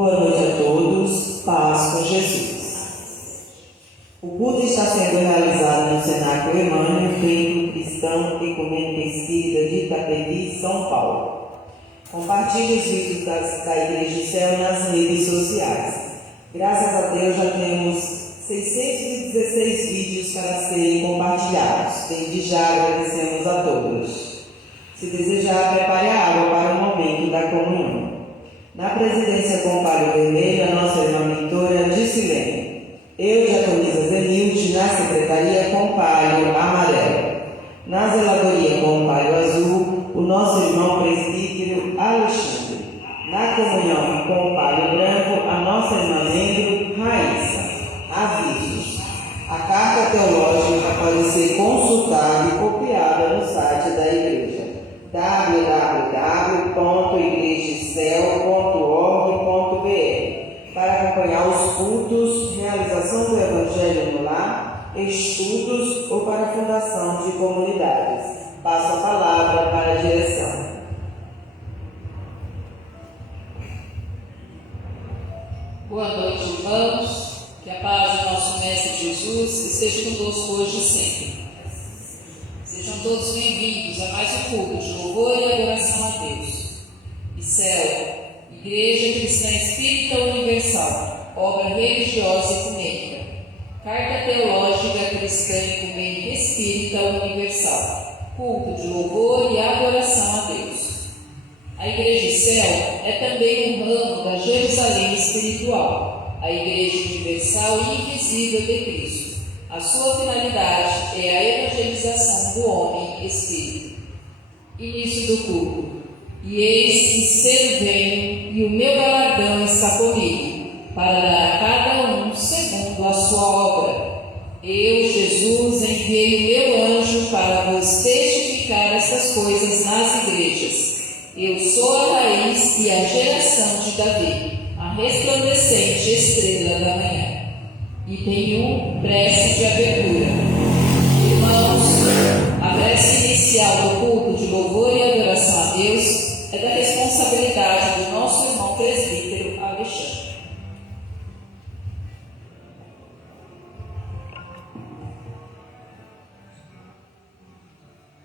Boa noite a todos, paz com Jesus. O culto está sendo realizado no Cenáculo Emmanuel, Templo Cristão Ecumênico Espírita de Itapevi, São Paulo. Compartilhe os vídeos da Igreja do Céu nas redes sociais. Graças a Deus já temos 616 vídeos para serem compartilhados. Desde já agradecemos a todos. Se desejar, prepare a água para o momento da comunhão. Na presidência com o palio vermelho, a nossa irmã mentora Dicilene. Eu, diaconisa Zenilde, na secretaria com o palio amarelo. Na zeladoria com o palio azul, o nosso irmão presbítero Alexandre. Na comunhão com o palio branco, a nossa irmã membro Raíssa. Avisos. A carta teológica pode ser consultada e copiada no site da igreja www.igrejacel.org.br para acompanhar os cultos, realização do Evangelho no lar, estudos ou para a fundação de comunidades. Passo a palavra para a direção. Boa noite, irmãos. Que a paz do nosso Mestre Jesus esteja conosco hoje e sempre. Sejam todos bem-vindos a mais um culto de louvor e adoração a Deus. ICEL, Igreja Cristã Espírita Universal, obra religiosa ecumênica. Carta Teológica Cristã Ecumênica Espírita Universal, culto de louvor e adoração a Deus. A Igreja ICEL é também um ramo da Jerusalém espiritual, a Igreja Universal e Invisível de Cristo. A sua finalidade é a evangelização do homem espírito. Início do culto. E eis que cedo venho, e o meu galardão está comigo, para dar a cada um segundo a sua obra. Eu, Jesus, enviei o meu anjo para vos testificar estas coisas nas igrejas. Eu sou a raiz e a geração de Davi, a resplandecente estrela da manhã. Item 1, prece de abertura. Irmãos, a prece inicial do culto de louvor e adoração a Deus é da responsabilidade do nosso irmão presbítero Alexandre.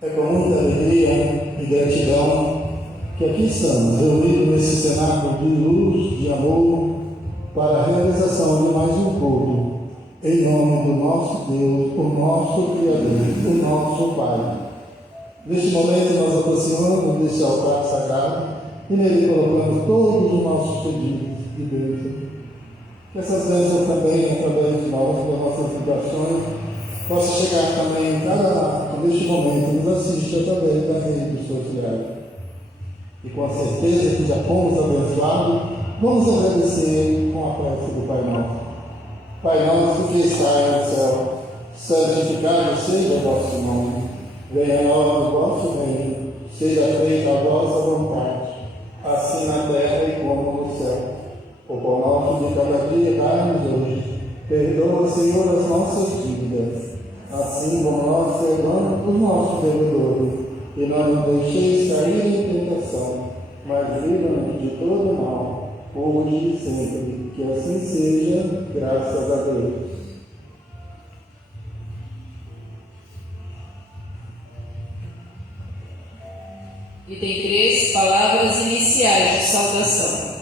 É com muita alegria e gratidão que aqui estamos, reunidos nesse cenáculo de luz, de amor, para a realização de mais um culto, em nome do nosso Deus, o nosso Criador, o nosso Pai. Neste momento nós aproximamos desse altar sagrado e nele colocamos todos os nossos pedidos de bênção. Que essas bênçãos também, através de nós, das nossas vibrações, possam chegar também em cada lar que neste momento nos assiste através das redes sociais. E com a certeza que já fomos abençoados, vamos agradecer com a prece do Pai Nosso. Pai nosso que estás no céu, santificado seja o vosso nome. Venha a nós o vosso reino, seja feita a vossa vontade, assim na terra e como no céu. O pão nosso de cada dia dai-nos hoje. Perdoa, Senhor, as nossas dívidas, assim como nós perdoamos os nossos devedores. E não nos deixeis cair em tentação, mas livra-nos de todo mal, hoje e sempre. Que assim seja, graças a Deus. Item 3, palavras iniciais de saudação.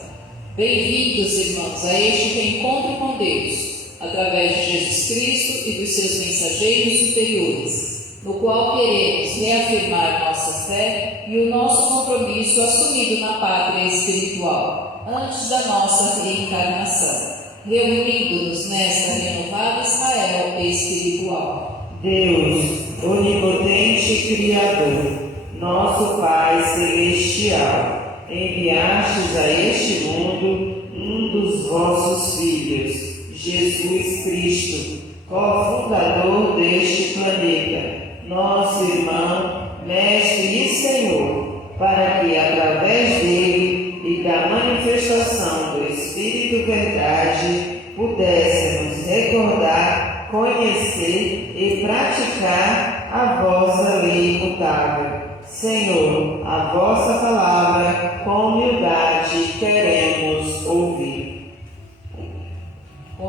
Bem-vindos, irmãos, a este reencontro com Deus, através de Jesus Cristo e dos seus mensageiros superiores, no qual queremos reafirmar nossa fé e o nosso compromisso assumido na pátria espiritual, antes da nossa reencarnação, reunindo-nos nesta renovada Israel espiritual. Deus, onipotente Criador, nosso Pai Celestial, enviastes a este mundo um dos vossos filhos, Jesus Cristo, cofundador deste planeta, nosso irmão, mestre e Senhor, para que através dele e da manifestação do Espírito Verdade pudéssemos recordar, conhecer e praticar a vossa lei imutável. Senhor, a vossa palavra com humildade queremos ouvir.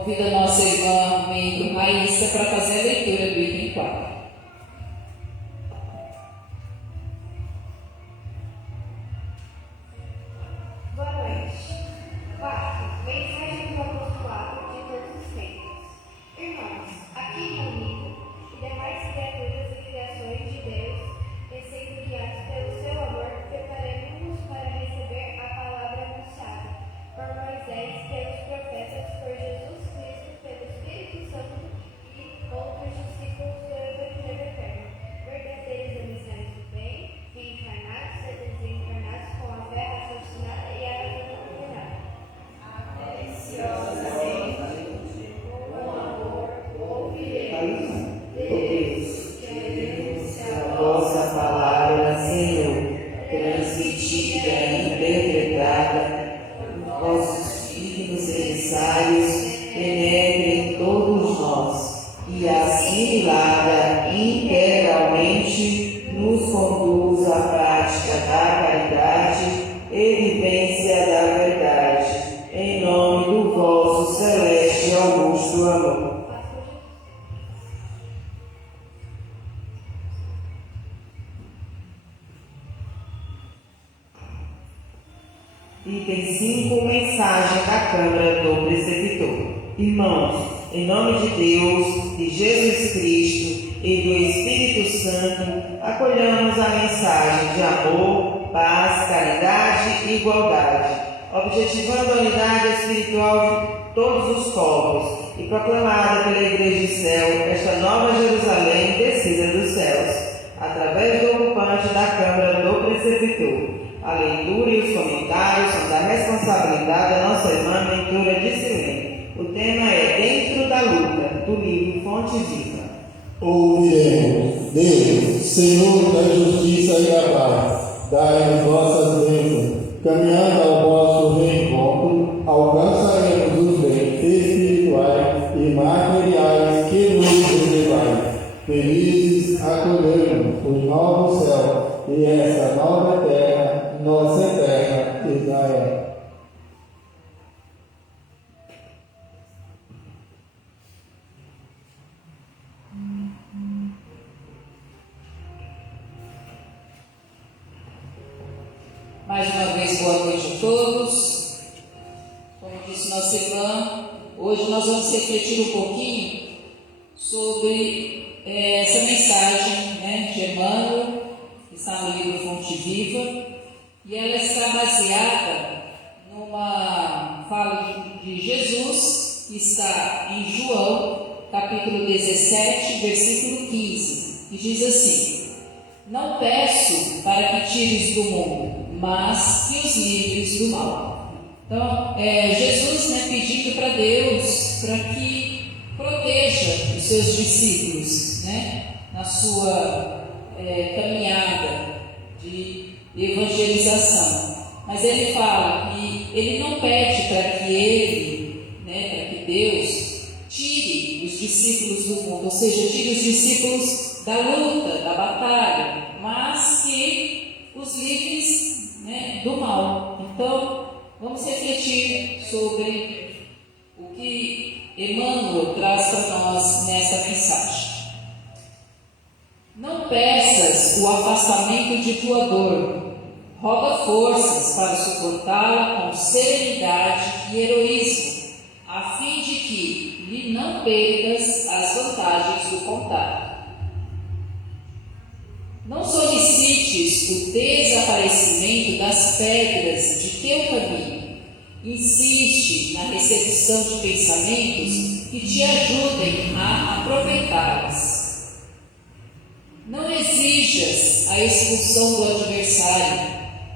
Convido a nossa irmã membro Raíssa para fazer a leitura do item 4. Boa noite. 4. Mensagem do apostolado de todos os tempos. Irmãos, aqui reunidos e demais criaturas e criações de Deus, e sendo guiados pelo seu amor, preparemos-nos para receber a palavra anunciada por Moisés, pelos profetas, por Jesus Cristo, pelo Espírito Santo e outros discípulos do Evangelho Eterno, verdadeiros emissários do bem, reencarnados e desencarnados com a fé raciocinada e a razão dominada. Atenciosamente, com amor, ouviremos. Deus, queremos A vossa palavra, Senhor, transmitida e interpretada, vossos dignos emissários, penetre em todos nós e, assimilada integralmente, nos conduz à prática da caridade e vivência da verdade, em nome do vosso celeste e augusto amor. Item 5, mensagem da Câmara do Preceptor. Irmãos, em nome de Deus, de Jesus Cristo e do Espírito Santo, acolhamos a mensagem de amor, paz, caridade e igualdade, objetivando a unidade espiritual de todos os povos e proclamada pela Igreja do Céu, esta nova Jerusalém descida dos céus, através do ocupante da Câmara do Preceptor. A leitura e os comentários são da responsabilidade da nossa irmã Ventura de Silene. O tema é Dentro da Luta, do livro Fonte Viva. Ouviremos. Deus, Senhor da justiça e da paz, dai-nos vossas bênçãos. Caminhando ao vosso reencontro, alcançaremos os bens espirituais e materiais que nos reservais. Felizes acolhemos os novos céus e essa nova terra, nossa eterna Israel. Mais uma vez, boa noite a todos. Como disse nossa irmã, hoje nós vamos refletir um pouquinho sobre essa mensagem, de Emmanuel, que está no livro Fonte Viva, e ela está baseada numa fala de Jesus, que está em João, capítulo 17, versículo 15, que diz assim: não peço para que tires do mundo, mas que os livres do mal. Então, Jesus pedindo para Deus para que proteja os seus discípulos, na sua caminhada de evangelização. Mas ele fala que ele não pede para que para que Deus tire os discípulos do mundo, ou seja, tire os discípulos da luta, da batalha, mas que os livres do mal. Então, vamos refletir sobre o que Emmanuel traz para nós nessa mensagem. Não peças o afastamento de tua dor, roga forças para suportá-la com serenidade e heroísmo, a fim de que lhe não percas as vantagens do contato. Não solicites o desaparecimento das pedras de teu caminho. Insiste na recepção de pensamentos que te ajudem a aproveitá-las. Não exijas a expulsão do adversário.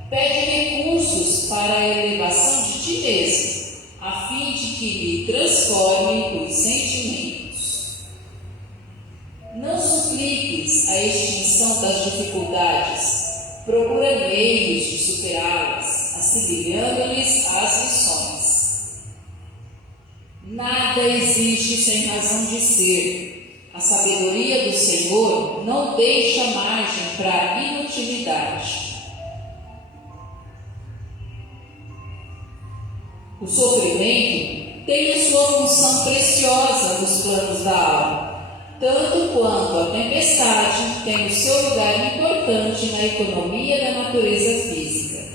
Pede recursos para a elevação de ti mesmo, a fim de que lhe transforme os sentimentos. Não supliques a extinção das dificuldades, procura meios de superá-las, assemelhando-lhes as lições. Nada existe sem razão de ser. A sabedoria do Senhor não deixa margem para a inutilidade. O sofrimento tem a sua função preciosa nos planos da alma, tanto quanto a tempestade tem o seu lugar importante na economia da natureza física.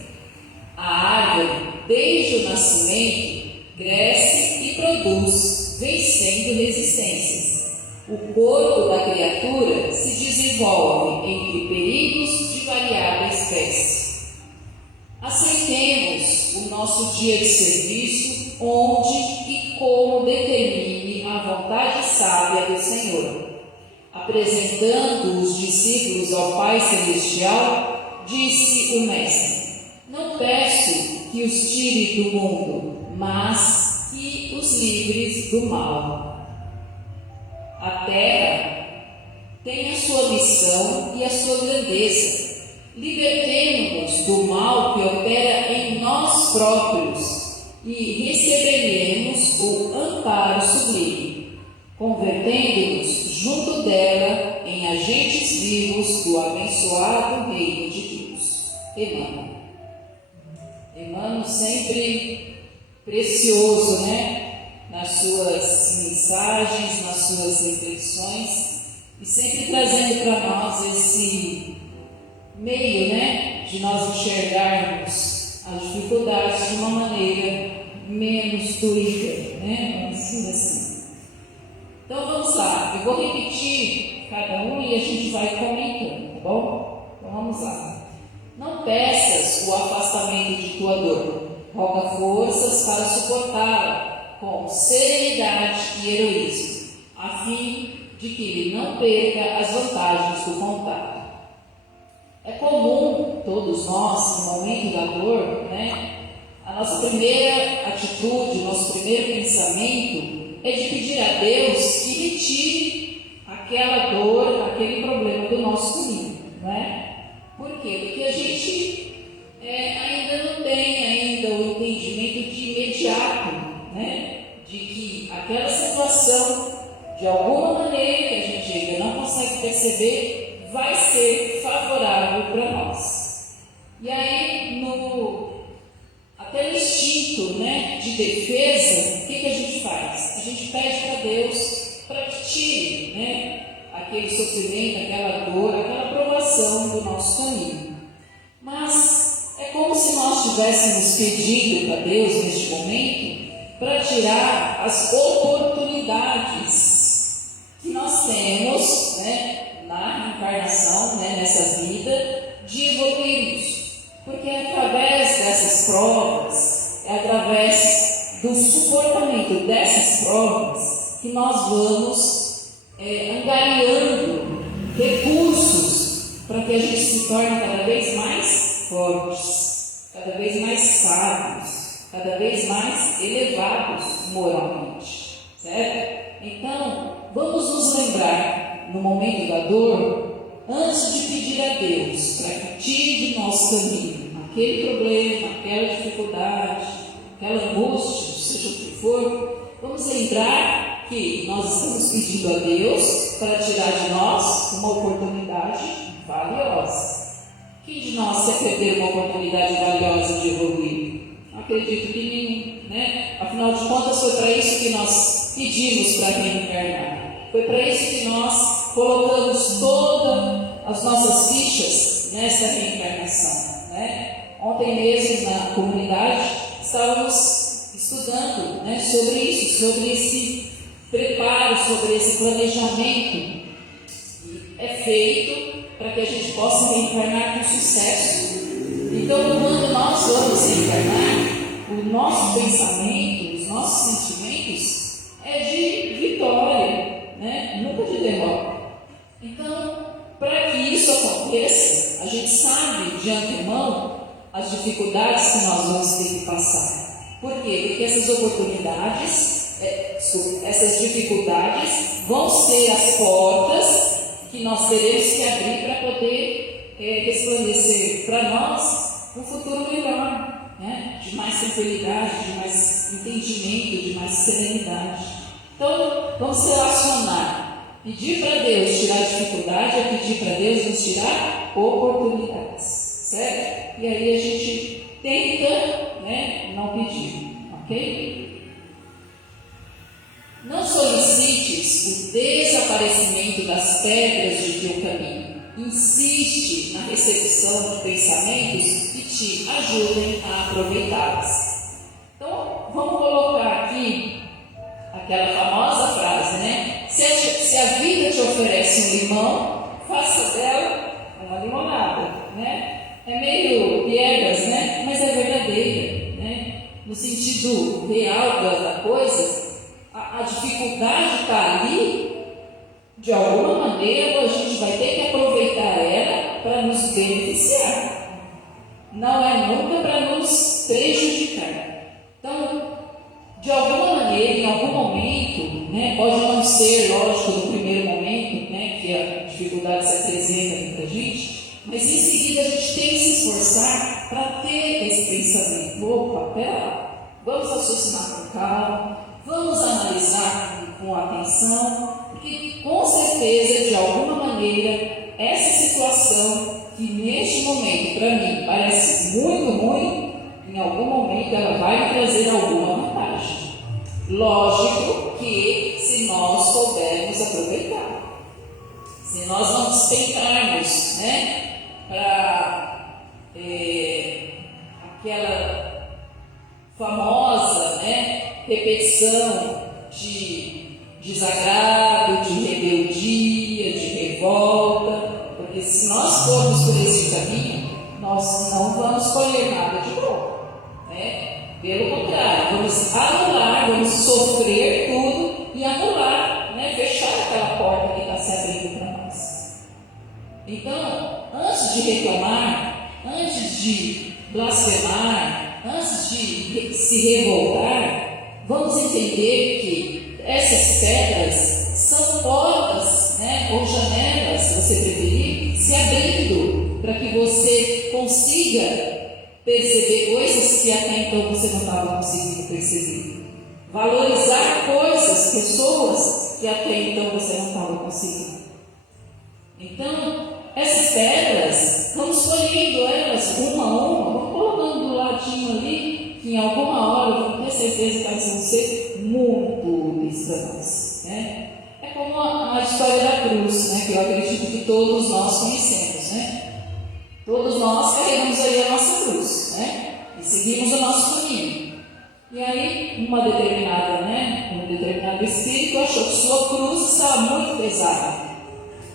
A árvore, desde o nascimento, cresce e produz, vencendo resistências. O corpo da criatura se desenvolve entre perigos de variada espécie. Aceitemos o nosso dia de serviço, onde e como determine a vontade sábia do Senhor. Apresentando os discípulos ao Pai Celestial, disse o Mestre: não peço que os tire do mundo, mas que os livres do mal. A terra tem a sua missão e a sua grandeza. Libertemo-nos do mal que opera em nós próprios e receberemos o amparo sublime, convertendo-nos junto dela em agentes vivos do abençoado reino de Deus. Emmanuel. Emmanuel sempre precioso, nas suas mensagens, nas suas reflexões, e sempre trazendo para nós esse meio, de nós enxergarmos as dificuldades de uma maneira menos doída, vamos dizer assim. Então vamos lá, eu vou repetir cada um e a gente vai comentando, tá bom? Então vamos lá. Não peças o afastamento de tua dor, roga forças para suportá-la com serenidade e heroísmo, a fim de que ele não perca as vantagens do contato. É comum, todos nós, no momento da dor, a nossa primeira atitude, o nosso primeiro pensamento é de pedir a Deus que retire aquela dor, aquele problema do nosso caminho, Por quê? Porque a gente ainda não tem o entendimento de imediato, de que aquela situação, de alguma maneira que a gente ainda não consegue perceber, vai ser favorável para nós. E aí, até no instinto de defesa, o que a gente faz? A gente pede para Deus para que tire aquele sofrimento, aquela dor, aquela provação do nosso caminho. Mas é como se nós tivéssemos pedido para Deus neste momento para tirar as oportunidades que nós temos na reencarnação, nessa vida, de evoluirmos. Porque é através dessas provas, é através do suportamento dessas provas que nós vamos angariando recursos para que a gente se torne cada vez mais fortes, cada vez mais sábios, cada vez mais elevados moralmente, certo? Então, vamos nos lembrar, no momento da dor, antes de pedir a Deus para que tire de nosso caminho aquele problema, aquela dificuldade, aquela angústia, seja o que for, vamos lembrar que nós estamos pedindo a Deus para tirar de nós uma oportunidade valiosa. Quem de nós quer perder uma oportunidade valiosa de evoluir? Acredito que nenhum, Afinal de contas, foi para isso que nós pedimos para reencarnar. Foi para isso que nós colocamos todas as nossas fichas nessa reencarnação, Ontem mesmo, na comunidade, estávamos estudando sobre isso, sobre esse preparo, sobre esse planejamento que é feito para que a gente possa reencarnar com sucesso. Então, quando nós vamos reencarnar, o nosso pensamento, os nossos sentimentos é de vitória, nunca de derrota. Então, para que isso aconteça, a gente sabe de antemão as dificuldades que nós vamos ter que passar. Por quê? Porque essas oportunidades, essas dificuldades vão ser as portas que nós teremos que abrir para poder resplandecer para nós um futuro melhor, de mais tranquilidade, de mais entendimento, de mais serenidade. Então, vamos relacionar. Pedir para Deus tirar a dificuldade é pedir para Deus nos tirar oportunidades, certo? E aí a gente tenta, não pedir, ok? Não solicites o desaparecimento das pedras de teu caminho. Insiste na recepção de pensamentos que te ajudem a aproveitá-las. Então, vamos colocar aqui aquela famosa frase, né? Se a vida te oferece um limão, faça dela uma limonada, né? É meio piegas, né? Mas é verdadeira, né? No sentido real da coisa, a dificuldade está ali. De alguma maneira, a gente vai ter que aproveitar ela para nos beneficiar. Não é nunca para nos prejudicar. Então, de alguma maneira, em algum momento, né, pode não ser, lógico, no primeiro momento, né, que a dificuldade se apresenta para a gente, mas em seguida a gente tem que se esforçar para ter esse pensamento. Opa, pera lá, vamos raciocinar com calma, vamos analisar com atenção, porque com certeza, de alguma maneira, essa situação que neste momento para mim parece muito ruim, em algum momento ela vai me trazer alguma vantagem. Lógico que se nós soubermos aproveitar, se nós não despencarmos, né, para aquela famosa, né, repetição de desagrado, de rebeldia, de revolta, porque se nós formos por esse caminho, nós não vamos colher nada de bom, né? Pelo contrário, vamos anular, vamos sofrer tudo e anular, né? Fechar aquela porta que está se abrindo para nós. Então, antes de reclamar, antes de blasfemar, antes de se revoltar, vamos entender que essas pedras são portas, né, ou janelas, se você preferir, se abrindo para que você consiga perceber coisas que até então você não estava conseguindo perceber. Valorizar coisas, pessoas que até então você não estava conseguindo. Então, essas pedras, vamos escolhendo elas uma a uma, vamos colocando do ladinho ali, que em alguma hora eu vou ter certeza que elas vão ser muito úteis para nós, né? É como a história da cruz, né? Que eu acredito que todos nós conhecemos, né? Todos nós carregamos aí a nossa cruz, né? E seguimos o nosso caminho. E aí, um determinado espírito achou que sua cruz estava muito pesada.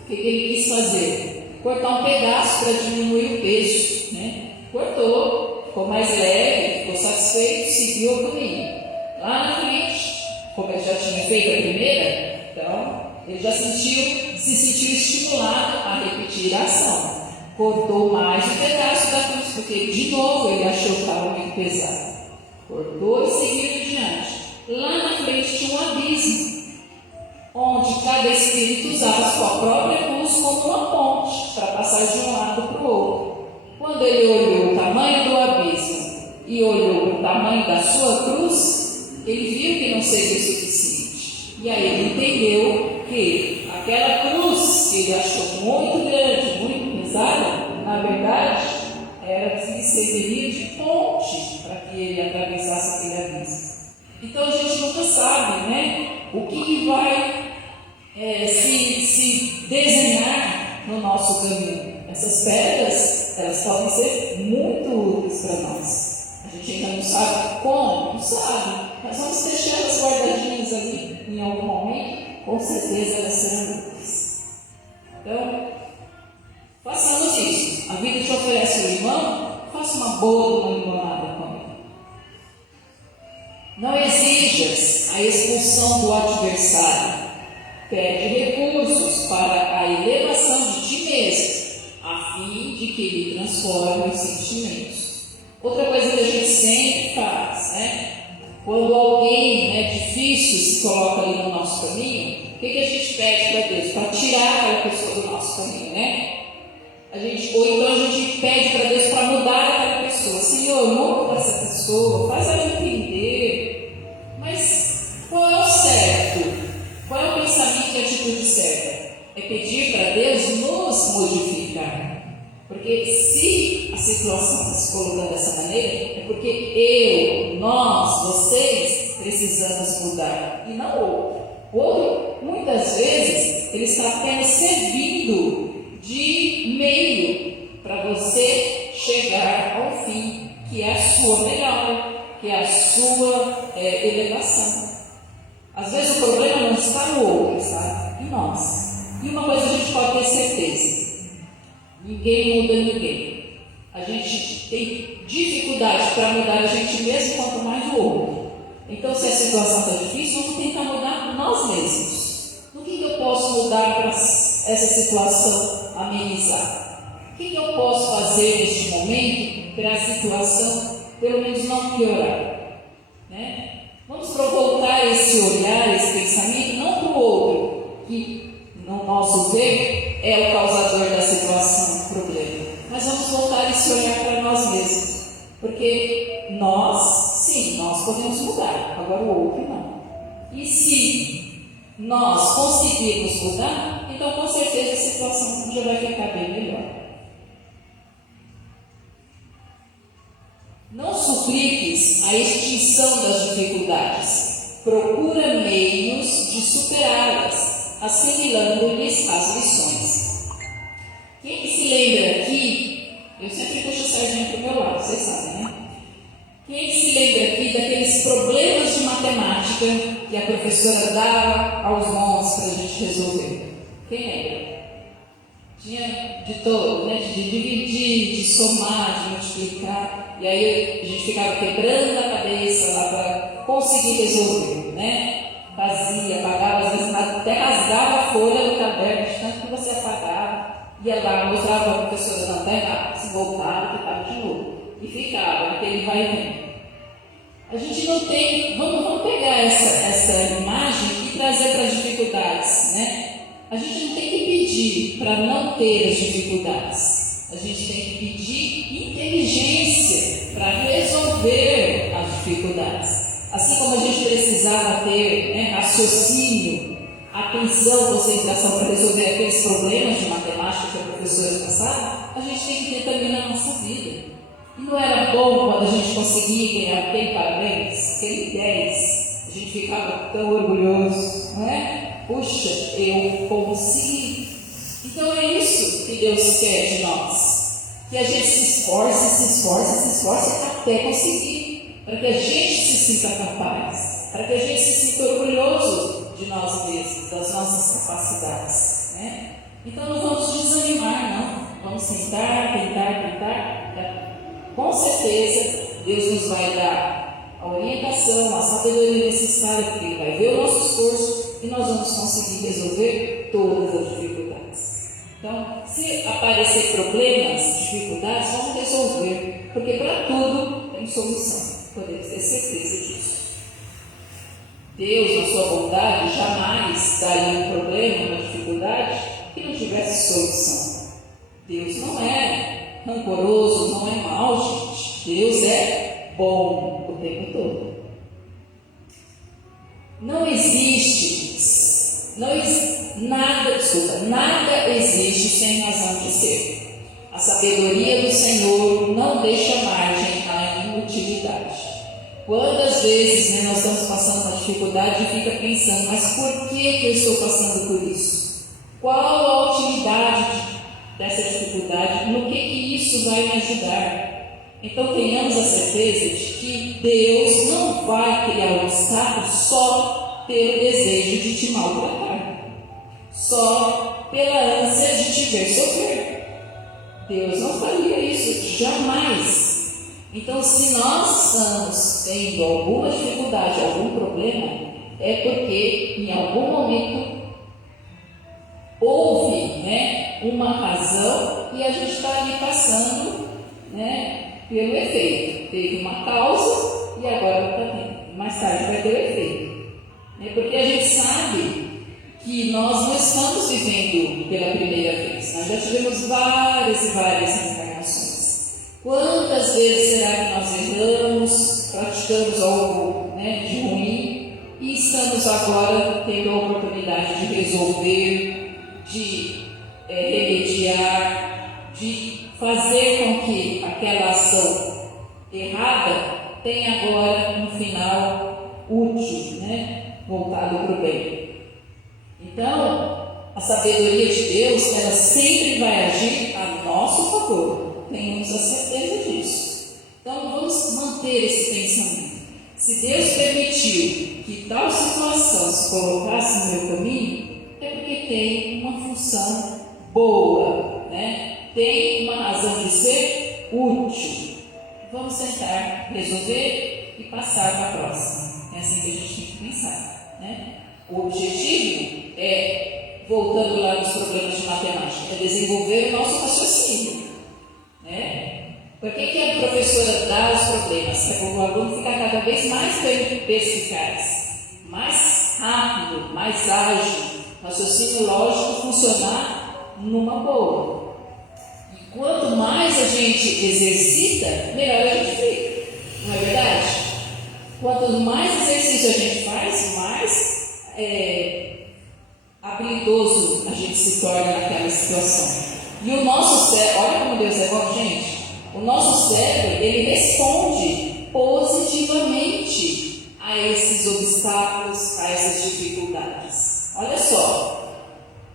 O que ele quis fazer? Cortar um pedaço para diminuir o peso, né? Cortou, ficou mais leve, ficou satisfeito, seguiu o caminho. Lá na frente, como ele já tinha feito a primeira, então ele já se sentiu estimulado a repetir a ação. Cortou mais um pedaço da cruz, porque de novo ele achou que estava muito pesado. Cortou e seguiu adiante. Lá na frente tinha um abismo, onde cada espírito usava a sua própria cruz como uma ponte para passar de um lado para o outro. Quando ele olhou o tamanho do abismo e olhou o tamanho da sua cruz, ele viu que não seria o suficiente. E aí ele entendeu que aquela cruz que ele achou muito grande, muito pesada, na verdade, era que serviria de ponte para que ele atravessasse aquele abismo. Então a gente nunca sabe, né, o que vai se desenhar no nosso caminho. Essas pedras, elas podem ser muito úteis para nós. A gente ainda não sabe como, não sabe, mas vamos deixar elas guardadinhas ali em algum momento, com certeza elas serão úteis. Então, façamos isso. A vida te oferece um limão, faça uma boa limonada com ele. Não exijas a expulsão do adversário. Pede recursos para a elevação de ti mesmo, a fim de que ele transforme os sentimentos. Outra coisa que a gente sempre faz, né? Quando alguém difícil se coloca ali no nosso caminho, o que a gente pede para Deus? Para tirar aquela pessoa do nosso caminho, né? Ou então a gente pede para Deus para mudar aquela pessoa. Senhor, muda essa pessoa, faz ela entender. Mas qual é o certo? Qual é o pensamento e a atitude certa? É pedir para Deus nos modificar. Porque se a situação está se colocando dessa maneira, é porque nós, vocês, precisamos mudar e não o outro. O outro, muitas vezes, ele está apenas servindo de meio para você chegar ao fim, que é a sua melhora, que é a sua elevação. Às vezes o problema não está no outro, está em nós. E uma coisa a gente pode ter certeza: ninguém muda ninguém. A gente tem dificuldade para mudar a gente mesmo, quanto mais o outro. Então, se a situação está difícil, vamos tentar mudar nós mesmos. O que eu posso mudar para essa situação amenizar? O que eu posso fazer neste momento para a situação, pelo menos, não piorar? Né? Vamos voltar esse olhar, esse pensamento, não para o outro, que no nosso ver é o causador da situação, do problema, mas vamos voltar esse olhar para nós mesmos, porque nós, sim, nós podemos mudar, agora o outro não. E se nós conseguirmos mudar, então com certeza a situação já vai ficar bem melhor. Não supliques a extinção das dificuldades, procura meios de superá-las, assimilando-lhes as lições. Quem se lembra aqui, eu sempre puxo a sardinha para o meu lado, vocês sabem, né? Quem se lembra aqui daqueles problemas de matemática que a professora dava aos montes para a gente resolver? Quem lembra? Tinha de todo, né? De dividir, de somar, de multiplicar, e aí a gente ficava quebrando a cabeça lá para conseguir resolver, né? Fazia, apagava, às vezes até rasgava a folha do caderno, de tanto que você apagava, ia lá, mostrava para a professora, não, está errado, se voltava, ficava de novo, e ficava, aquele vai e vem. A gente não tem, vamos pegar essa imagem e trazer para as dificuldades, né? A gente não tem que pedir para não ter as dificuldades, a gente tem que pedir inteligência para resolver as dificuldades. Assim como a gente precisava ter, né, raciocínio, atenção, concentração para resolver aqueles problemas de matemática que a professora passava, a gente tem que ter também na nossa vida. E não era bom quando a gente conseguia ganhar aquele parabéns, aquele 10, a gente ficava tão orgulhoso, não é? Puxa, eu consegui. Então é isso que Deus quer de nós, que a gente se esforce até conseguir, para que a gente se sinta capaz, para que a gente se sinta orgulhoso de nós mesmos, das nossas capacidades, né? Então não vamos desanimar, não. Vamos tentar. Com certeza Deus nos vai dar a orientação, a sabedoria necessária, porque Ele vai ver o nosso esforço e nós vamos conseguir resolver todas as dificuldades. Então, se aparecer problemas, dificuldades, vamos resolver, porque para tudo tem solução, podemos ter certeza disso. Deus, na sua bondade, jamais daria um problema, uma dificuldade que não tivesse solução. Deus não é rancoroso, não é mau, gente. Deus é bom o tempo todo. Nada existe sem razão de ser. A sabedoria do Senhor não deixa margem à inutilidade. Quantas vezes, nós estamos passando uma dificuldade e fica pensando, mas por que eu estou passando por isso? Qual a utilidade dessa dificuldade? No que isso vai me ajudar? Então tenhamos a certeza de que Deus não vai criar um obstáculo só pelo desejo de te maltratar, só pela ânsia de te ver sofrer. Deus não faria isso, jamais. Então, se nós estamos tendo alguma dificuldade, algum problema, é porque em algum momento houve, uma razão e a gente está ali passando, pelo efeito. Teve uma causa e agora está tendo. Mais tarde vai ter o efeito. Porque a gente sabe que nós não estamos vivendo pela primeira vez. Nós já tivemos várias e várias reencarnações. Quantas vezes será que nós erramos, praticamos algo de ruim e estamos agora tendo a oportunidade de resolver, de remediar, de fazer com que aquela ação errada tenha agora um final útil, né? Voltado para o bem. Então, a sabedoria de Deus, ela sempre vai agir a nosso favor. Tenhamos a certeza disso. Então, vamos manter esse pensamento. Se Deus permitiu que tal situação se colocasse no meu caminho, é porque tem uma função boa, né? Tem uma razão de ser útil. Vamos tentar resolver e passar para a próxima. É assim que a gente tem que pensar, né? O objetivo é, voltando lá nos problemas de matemática, é desenvolver o nosso raciocínio, né? Por que a professora dá os problemas? É para o aluno ficar cada vez mais perspicaz, mais rápido, mais ágil, raciocínio lógico funcionar numa boa. E quanto mais a gente exercita, melhor a gente fica. Não é verdade? Quanto mais exercício a gente faz, mais habilidoso a gente se torna naquela situação. E o nosso cérebro, olha como Deus é bom, gente. O nosso cérebro, ele responde positivamente a esses obstáculos, a essas dificuldades. Olha só,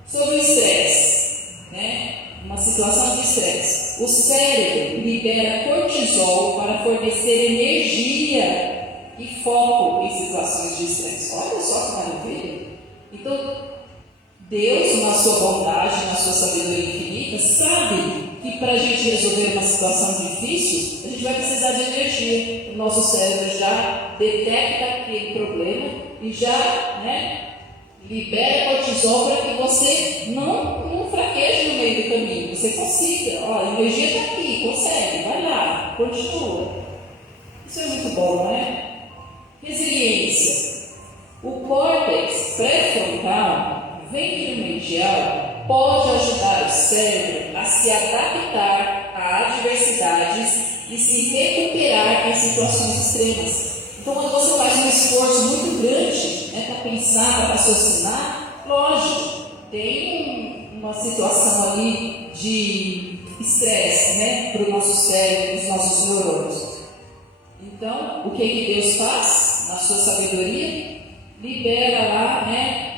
sobre o estresse, né? Uma situação de estresse. O cérebro libera cortisol para fornecer energia e foco em situações de estresse. Olha só que maravilha. Então, Deus, na sua bondade, na sua sabedoria infinita, sabe que para a gente resolver uma situação difícil, a gente vai precisar de energia. O nosso cérebro já detecta aquele problema e já, né, libera cortisol para que você não fraqueje no meio do caminho. Você consiga, a energia está aqui, consegue, vai lá, continua. Isso é muito bom, não é? Resiliência. O córtex pré-frontal, ventromedial, pode ajudar o cérebro a se adaptar a adversidades e se recuperar em situações extremas. Então, quando você faz um esforço muito grande, né, para pensar, para raciocinar, lógico, tem uma situação ali de estresse, né, para o nosso cérebro, para os nossos neurônios. Então, o que Deus faz, na sua sabedoria? Libera lá, né,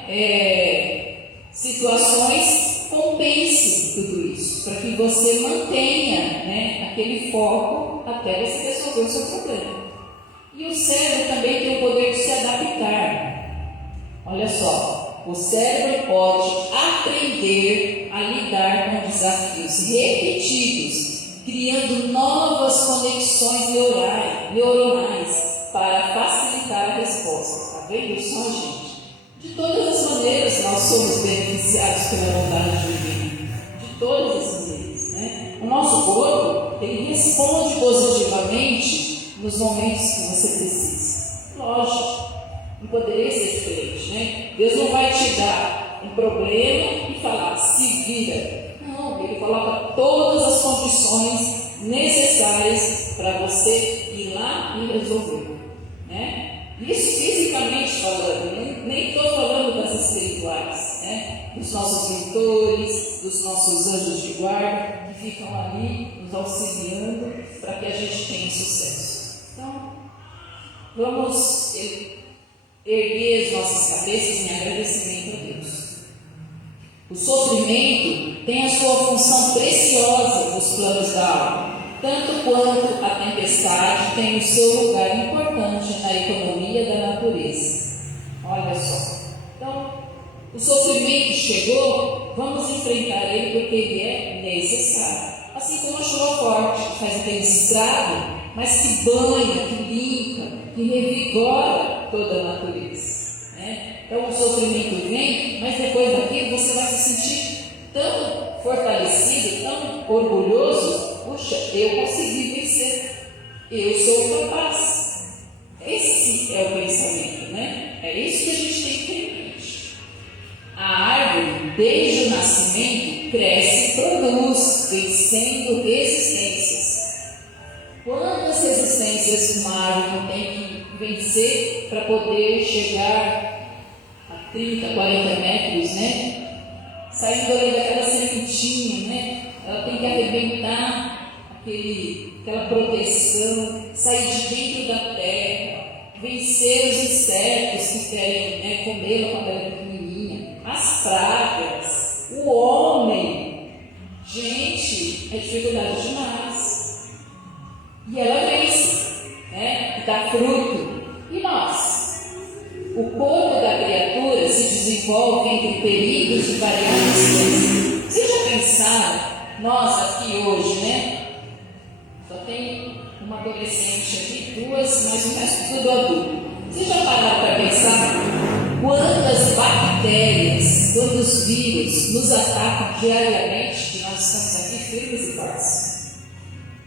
situações, compense tudo isso, para que você mantenha, né, aquele foco até você resolver o seu problema. E o cérebro também tem o poder de se adaptar. Olha só, o cérebro pode aprender a lidar com desafios repetidos, criando novas conexões neuronais para facilitar a resposta. Está vendo só, gente? De todas as maneiras nós somos beneficiados pela vontade divina. De todas as maneiras, né? O nosso corpo, ele responde positivamente nos momentos que você precisa. Lógico, não poderia ser diferente, né? Deus não vai te dar um problema e falar, se vira. Não, Ele coloca todas as condições necessárias para você ir lá e resolver, né? Isso fisicamente falando, nem estou falando das espirituais, né? Dos nossos mentores, dos nossos anjos de guarda, que ficam ali nos auxiliando para que a gente tenha sucesso. Então, vamos erguer as nossas cabeças em agradecimento a Deus. O sofrimento tem a sua função preciosa nos planos da alma, tanto quanto a tempestade tem o seu lugar importante na economia da natureza. Olha só. Então, o sofrimento chegou, vamos enfrentar ele porque ele é necessário. Assim como a chuva forte, que faz aquele estrago, mas que banha, que limpa, que revigora toda a natureza, né? Então o sofrimento vem, mas depois daquilo você vai se sentir tão fortalecido, tão orgulhoso. Puxa, eu consegui vencer, eu sou capaz. Esse é o pensamento, né? É isso que a gente tem que ter em mente. A árvore, desde o nascimento, cresce e produz, vencendo resistências. Quantas resistências uma árvore não tem que vencer para poder chegar a 30, 40 metros, né? Saindo ali daquela sementinha, né? Ela tem que arrebentar aquela proteção, sair de dentro da terra, vencer os insetos, Pamela quando era pequenininha, as pragas, o homem. Gente, é dificuldade demais. E ela vence, né? E dá fruto. E nós? O corpo da criatura se desenvolve entre perigos e variáveis ciências. Vocês já pensaram? Nós aqui hoje, né? Só tem uma adolescente aqui, duas, mas o resto tudo adulto. Vocês já pararam para pensar quantas bactérias, quantos vírus nos atacam diariamente, que nós estamos aqui firmes e fortes?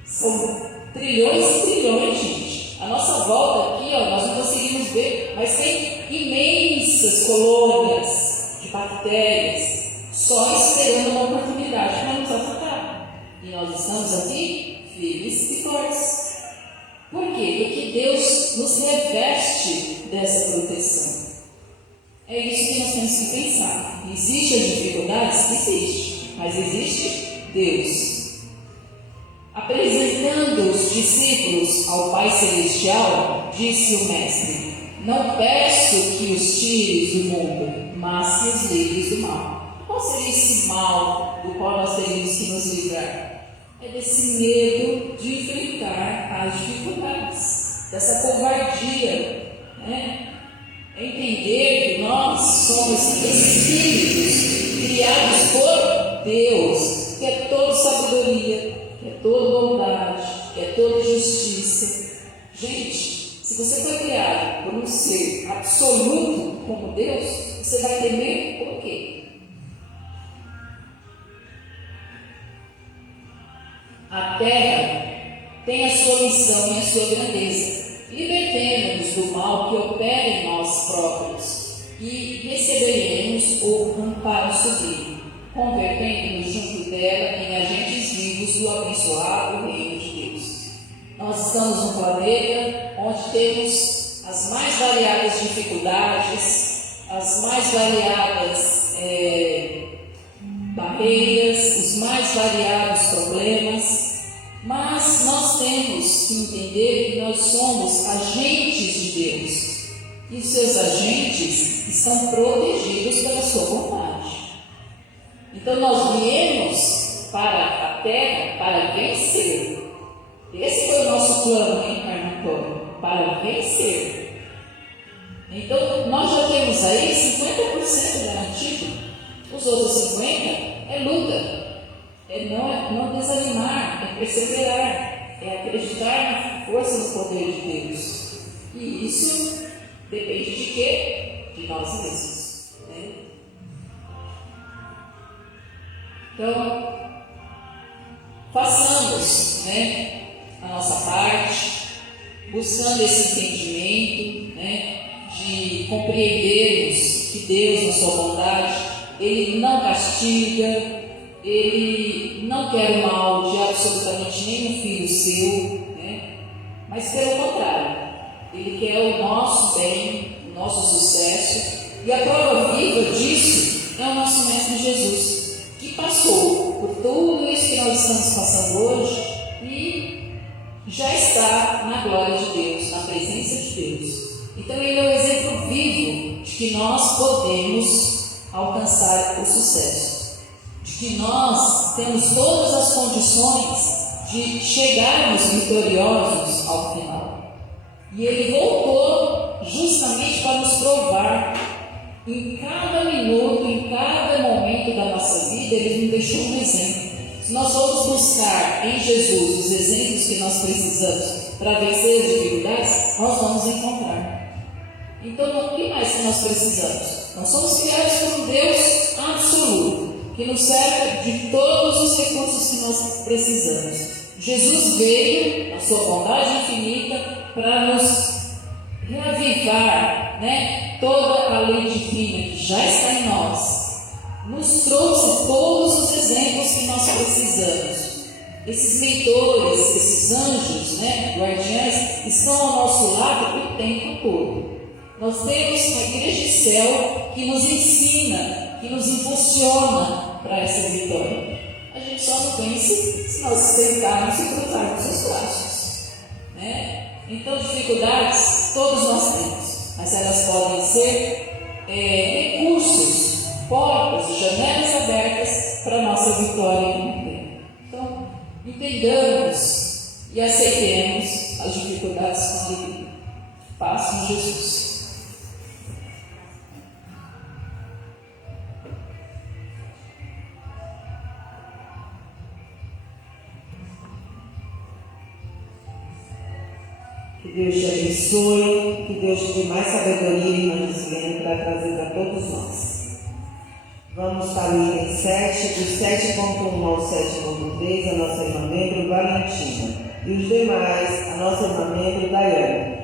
São trilhões e trilhões, gente. A nossa volta aqui, ó, nós não conseguimos ver, mas tem imensas colônias de bactérias só esperando uma oportunidade para nos atacar. E nós estamos aqui firmes e fortes. Por quê? Porque Deus nos reveste dessa proteção. É isso que nós temos que pensar. Existem as dificuldades? Existe. Mas existe Deus. Apresentando os discípulos ao Pai Celestial, disse o Mestre: não peço que os tires do mundo, mas que os livres do mal. Qual seria esse mal do qual nós teríamos que nos livrar? É desse medo de enfrentar as dificuldades, dessa covardia, né? É entender que nós somos espíritos criados por Deus, que é toda sabedoria, que é toda bondade, que é toda justiça. Gente, se você foi criado por um ser absoluto como Deus, você vai temer por quê? A terra tem a sua missão e a sua grandeza, libertemos-nos do mal que opera em nós próprios e receberemos o amparo sublime, convertendo-nos junto dela em agentes vivos do abençoado reino de Deus. Nós estamos num planeta onde temos as mais variadas dificuldades, as mais variadas barreiras, os mais variados problemas, mas nós temos que entender que nós somos agentes de Deus e os seus agentes estão protegidos pela sua vontade. Então nós viemos para a Terra para vencer. Esse foi o nosso plano reencarnatório, para vencer. Então nós já temos aí 50% garantido. Os outros 50% é luta, é não desanimar, é perseverar, é acreditar na força e no poder de Deus. E isso depende de quê? De nós mesmos, né? Então, façamos, né, a nossa parte, buscando esse entendimento, né, de compreendermos que Deus, na sua bondade, Ele não castiga, Ele não quer o mal de absolutamente nenhum filho seu, né? Mas pelo contrário, Ele quer o nosso bem, o nosso sucesso, e a prova viva disso é o nosso Mestre Jesus, que passou por tudo isso que nós estamos passando hoje e já está na glória de Deus, na presença de Deus. Então Ele é o exemplo vivo de que nós podemos alcançar o sucesso, de que nós temos todas as condições de chegarmos vitoriosos ao final. E Ele voltou justamente para nos provar, em cada minuto, em cada momento da nossa vida, Ele nos deixou um exemplo. Se nós formos buscar em Jesus os exemplos que nós precisamos para vencer as dificuldades, nós vamos encontrar. Então, o que mais que nós precisamos? Nós somos criados por um Deus absoluto, que nos serve de todos os recursos que nós precisamos. Jesus veio, na sua bondade infinita, para nos reavivar, né, toda a lei divina que já está em nós. Nos trouxe todos os exemplos que nós precisamos. Esses mentores, esses anjos, né, guardiães, estão ao nosso lado o tempo todo. Nós temos uma igreja de céu que nos ensina, que nos impulsiona para essa vitória. A gente só não vence se nós sentarmos e cruzarmos os braços, né? Então, dificuldades todos nós temos, mas elas podem ser recursos, portas, janelas abertas para a nossa vitória no tempo. Então, entendamos e aceitemos as dificuldades que estão vindo. Paz com Jesus. Que Deus te abençoe, que Deus te dê mais sabedoria e mais disciplina para trazer para todos nós. Vamos para o item 7, do 7.1 ao 7.3, a nossa irmã membro Valentina. E os demais, a nossa irmã membro Daiane.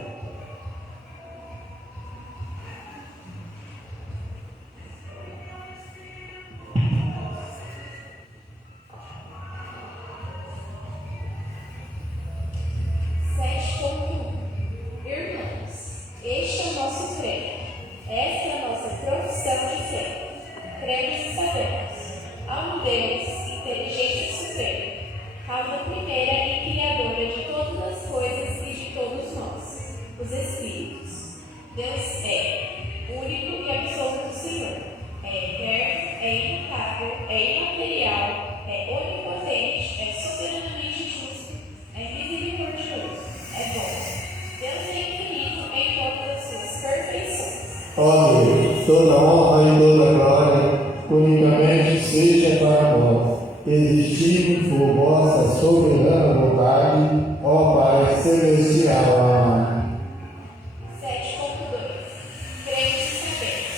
Ó Deus, toda honra e toda glória unicamente seja para vós, existindo por vossa soberana vontade, ó Pai Celestial. Amém. 7.2 Cremos e sabemos.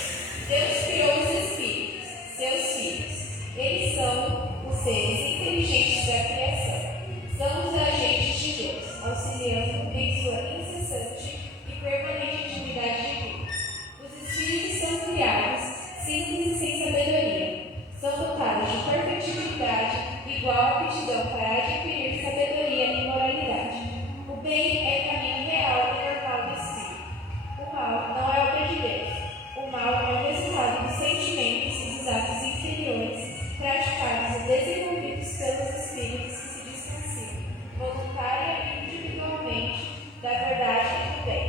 Deus criou os espíritos, seus filhos. Eles são os seres inteligentes da criação. São os agentes de Deus, auxiliando em sua incessante e permanente atividade divina. Os espíritos são criados, simples e sem sabedoria. São dotados de perfectibilidade, igual aptidão para adquirir sabedoria e moralidade. O bem é o caminho real e normal do espírito. O mal não é obra de Deus. O mal é o resultado dos sentimentos e dos atos inferiores, praticados e desenvolvidos pelos espíritos que se distanciam, voluntária e individualmente, da verdade e do bem.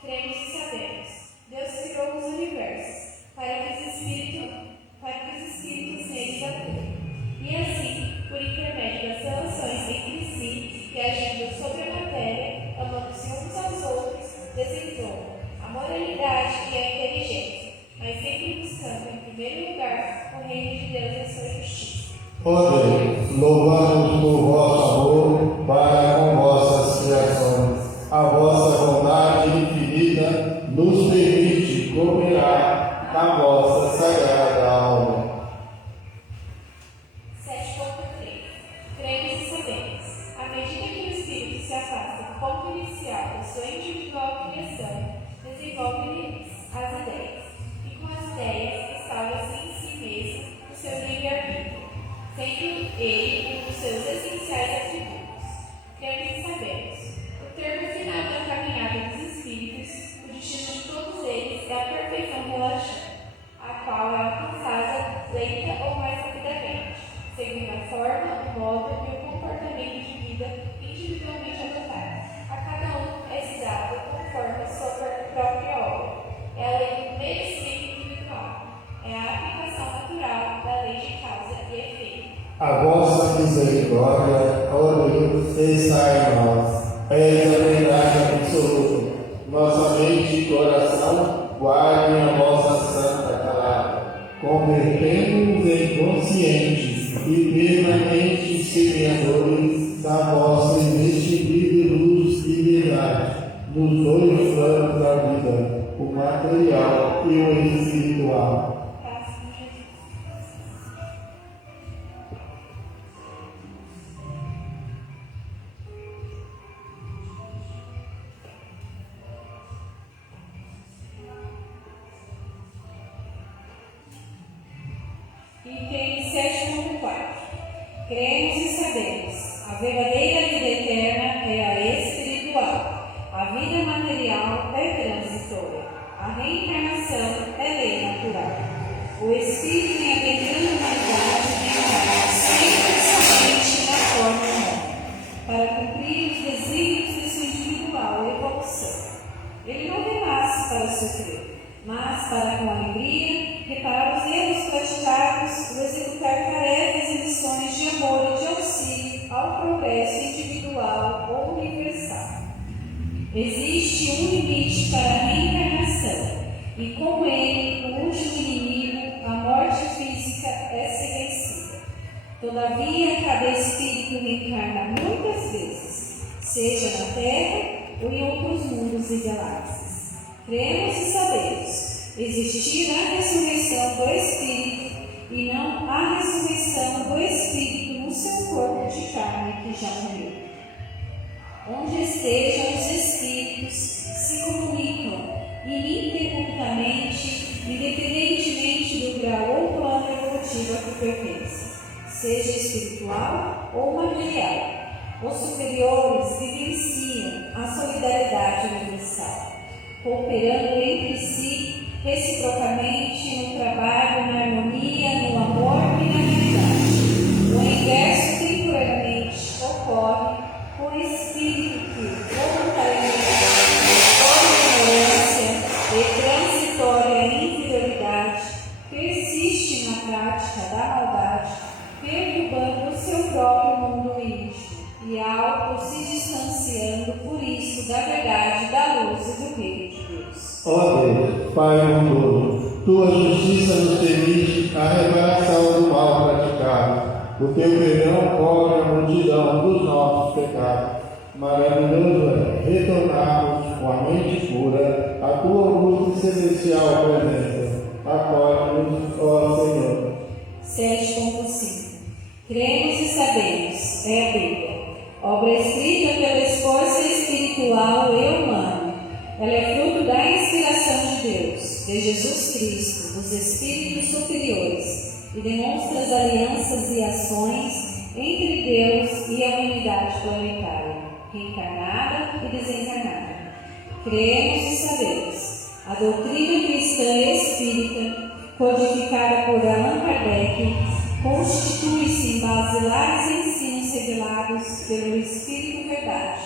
Cremos e sabemos. Deus criou os universos para que os espíritos neles atuem. E assim, por intermédio das relações entre si e agindo sobre a matéria, amando-se uns aos outros, desenvolvam a moralidade e a inteligência, mas sempre buscando em primeiro lugar o reino de Deus e a sua justiça. Ó Deus, louvamos por vosso amor para com vossas criações. A vossa vontade infinita nos permite cooperar na vossa sagrada obra. 7.3 Cremos e sabemos. À medida que o espírito se afasta do ponto inicial da sua individual criação, desenvolve-lhe as ideias, e com as ideias instala-se em si mesmo o seu livre-arbítrio, sendo ele um dos seus essenciais atributos. Cremos e sabemos. O termo final da caminhada dos espíritos, o destino de todos eles é a perfeição relaxante, a qual é alcançada lenta ou mais rapidamente, seguindo a forma, o modo e o comportamento de vida individualmente adotados. A cada um é dado conforme a sua própria obra. É a lei do meio espírito individual. É a aplicação natural da lei de causa e efeito. A vossa misericórdia, ó Deus, está em nós. És a verdade absoluta. Nossa mente e coração guardem a vossa santa palavra, convertendo-nos em conscientes e permanentes semeadores da vossa inextinguível luz e verdade, nos dois planos da vida, o material e o espiritual. Item 7.4 Cremos e sabemos. A verdadeira vida eterna é a espiritual. A vida material é transitória. A reencarnação é lei natural. O espírito em aventura na humanidade reencarna sempre somente na forma humana, para cumprir os desígnios de sua individual evolução. Ele não renasce para sofrer, mas para com alegria Existe um limite para a reencarnação, e com ele, o último inimigo, a morte física, é ser vencida. Todavia, cada espírito reencarna muitas vezes, seja na Terra ou em outros mundos e galáxias. Cremos e sabemos existir a ressurreição do espírito e não a ressurreição do espírito no seu corpo de carne que já morreu. Onde estejam os espíritos, se comunicam ininterruptamente, independentemente do grau ou plano evolutivo a que pertencem, seja espiritual ou material. Os superiores vivenciam a solidariedade universal, cooperando entre si reciprocamente no trabalho, na harmonia, no amor e na caridade. O inverso temporariamente ocorre com o espírito que, voluntariamente, por ignorância e transitória inferioridade, persiste na prática da maldade, perturbando o seu próprio mundo íntimo e auto se distanciando por isso da verdade, da luz e do reino de Deus. Ó Deus, Pai bondoso, tua justiça nos permite a reparação do mal praticado. O teu perdão cobre a multidão dos nossos pecados. Maravilhoso é retornarmos com a mente pura à tua augusta e celestial presença. Acolhe-nos, ó Senhor. 7.5 Cremos e sabemos, é a Bíblia, obra escrita pela esforço espiritual e humano. Ela é fruto da inspiração de Deus, de Jesus Cristo, dos espíritos superiores, e demonstra as alianças e ações entre Deus e a humanidade planetária, reencarnada e desencarnada. Cremos e sabemos. A doutrina cristã espírita, codificada por Allan Kardec, constitui-se em basilares ensinos revelados pelo Espírito Verdade,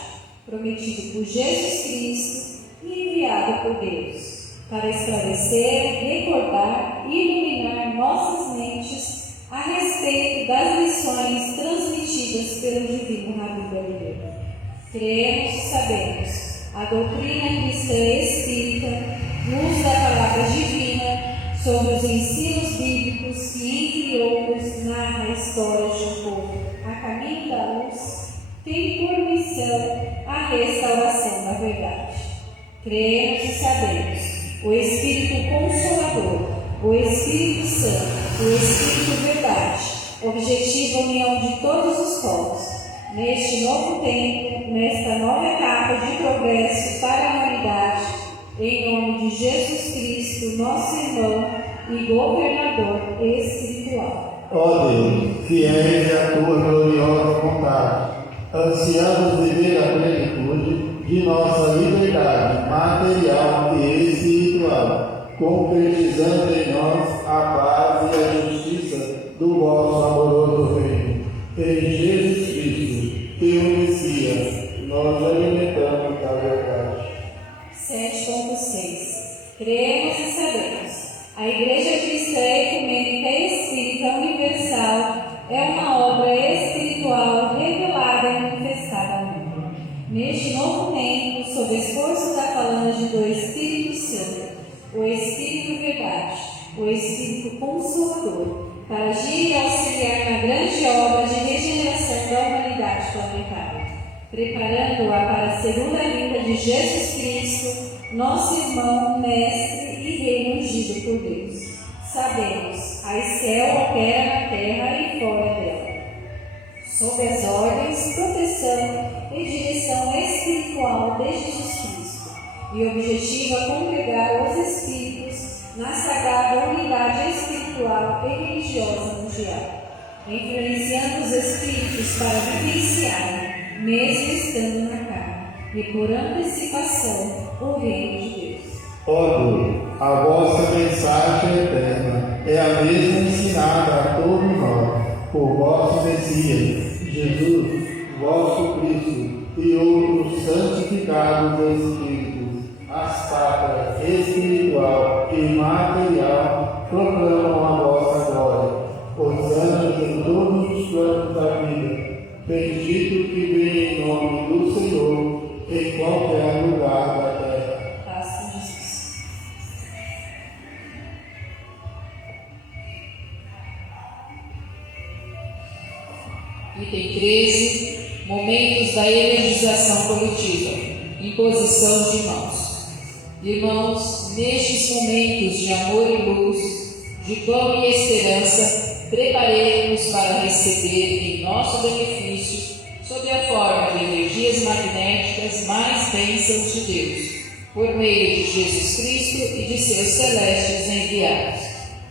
prometido por Jesus Cristo e enviado por Deus, para esclarecer, recordar e iluminar nossas mentes a respeito das lições transmitidas pelo Divino Rabi Brasileiro. Cremos e sabemos. A doutrina cristã espírita, luz da palavra divina, sobre os ensinos bíblicos que, entre outros, narra a história de um povo a caminho da luz, tem por missão a restauração da verdade. Cremos e sabemos. O Espírito Consolador, o Espírito Santo, o Espírito Verdade, objetiva a união de todos os povos, neste novo tempo, nesta nova etapa de progresso para a humanidade, em nome de Jesus Cristo, nosso irmão e governador espiritual. Ó Deus, fiéis à tua gloriosa vontade, ansiamos viver a plenitude de nossa liberdade material e espiritual, concretizando em nós a paz e a justiça do vosso amoroso reino. Em Jesus Cristo, teu Messias, nós alimentamos a verdade. 7.6 Cremos e sabemos. A Igreja Cristã Ecumênica e Espírita Universal é uma obra espiritual revelada e manifestada ao mundo. Neste novo tempo, sob esforço da falange do Espírito Santo, o Espírito Verdade, o Espírito Consolador, para agir e auxiliar na grande obra de regeneração da humanidade planetária, preparando-a para a segunda vinda de Jesus Cristo, nosso irmão, mestre e rei ungido por Deus. Sabemos, a Escel opera na terra e fora dela, sob as ordens, proteção e direção espiritual de Jesus Cristo, e objetiva congregar os espíritos na sagrada unidade espiritual e religiosa mundial, influenciando os espíritos para vivenciarem, mesmo estando na carne, e por antecipação, o reino de Deus. Ó Deus, a vossa mensagem eterna é a mesma ensinada a todos nós, por vosso Messias, Jesus, vosso Cristo, e outros santificados espíritos, as pátrias espiritual e material proclamam a vossa glória. Os anjos em todos os planos da vida, bendito que vem em nome do Senhor, em qualquer lugar da terra. Paz com Jesus. Item 13. Momentos da energização coletiva. Imposição de mãos. Irmãos, nestes momentos de amor e luz, de pão e esperança, preparemos para receber em nosso benefício, sob a forma de energias magnéticas, mais bênçãos de Deus, por meio de Jesus Cristo e de seus celestes enviados.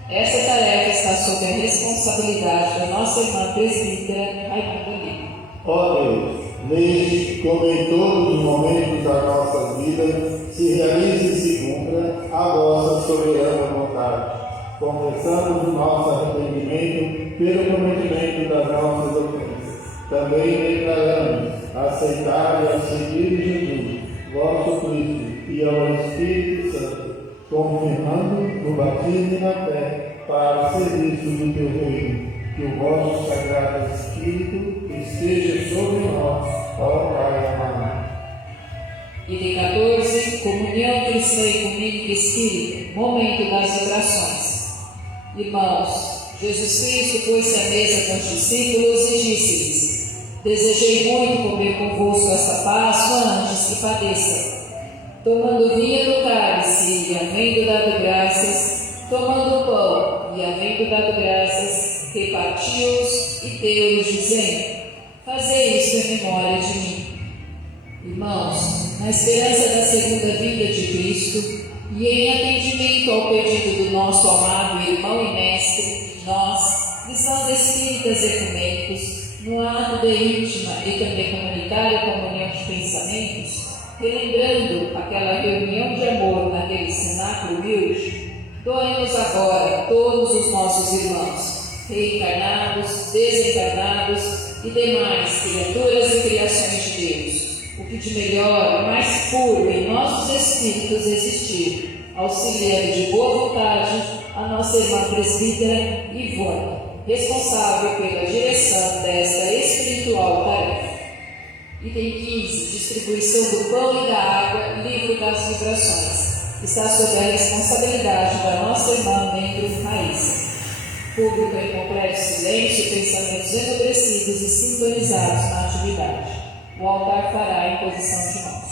Essa tarefa está sob a responsabilidade da nossa irmã presbítera Raimunda Lima. Ó Deus, deixe como em todos os momentos das nossas vidas se realize e se cumpra a vossa soberana vontade. Confessamos o nosso arrependimento pelo cometimento das nossas ofensas. Também declaramos aceitar e seguir Jesus, vosso Cristo, e ao Espírito Santo, confirmando no batismo e na fé, para o serviço do teu reino. Que o vosso Sagrado Espírito esteja sobre nós, ó Pai amado. Item 14. Comunhão cristã ecumênica espírita. Momento das orações. Irmãos, Jesus Cristo pôs-se à mesa com os discípulos e disse-lhes: Desejei muito comer convosco esta Páscoa antes que padeça. Tomando vinho do cálice e havendo dado graças, tomando o pão e havendo dado graças, repartiu-os e deu-lhes, dizendo: Fazei isto em memória de mim. Irmãos, na esperança da segunda vinda de Cristo e em atendimento ao pedido do nosso amado irmão e mestre, nós, cristãos espíritas ecumênicos, no ato de íntima e também comunitária comunhão de pensamentos, relembrando aquela reunião de amor naquele cenáculo humilde, doemos agora todos os nossos irmãos, reencarnados, desencarnados e demais criaturas e criações de Deus, o que de melhor e mais puro em nossos espíritos existir, auxiliando de boa vontade a nossa irmã presbítera Ivone, responsável pela direção desta espiritual tarefa. Item 15. Distribuição do pão e da água, livro das vibrações. Está sob a responsabilidade da nossa irmã membro Raíssa. Público em completo silêncio, pensamentos enobrecidos e sintonizados na atividade. O altar fará a imposição de mãos.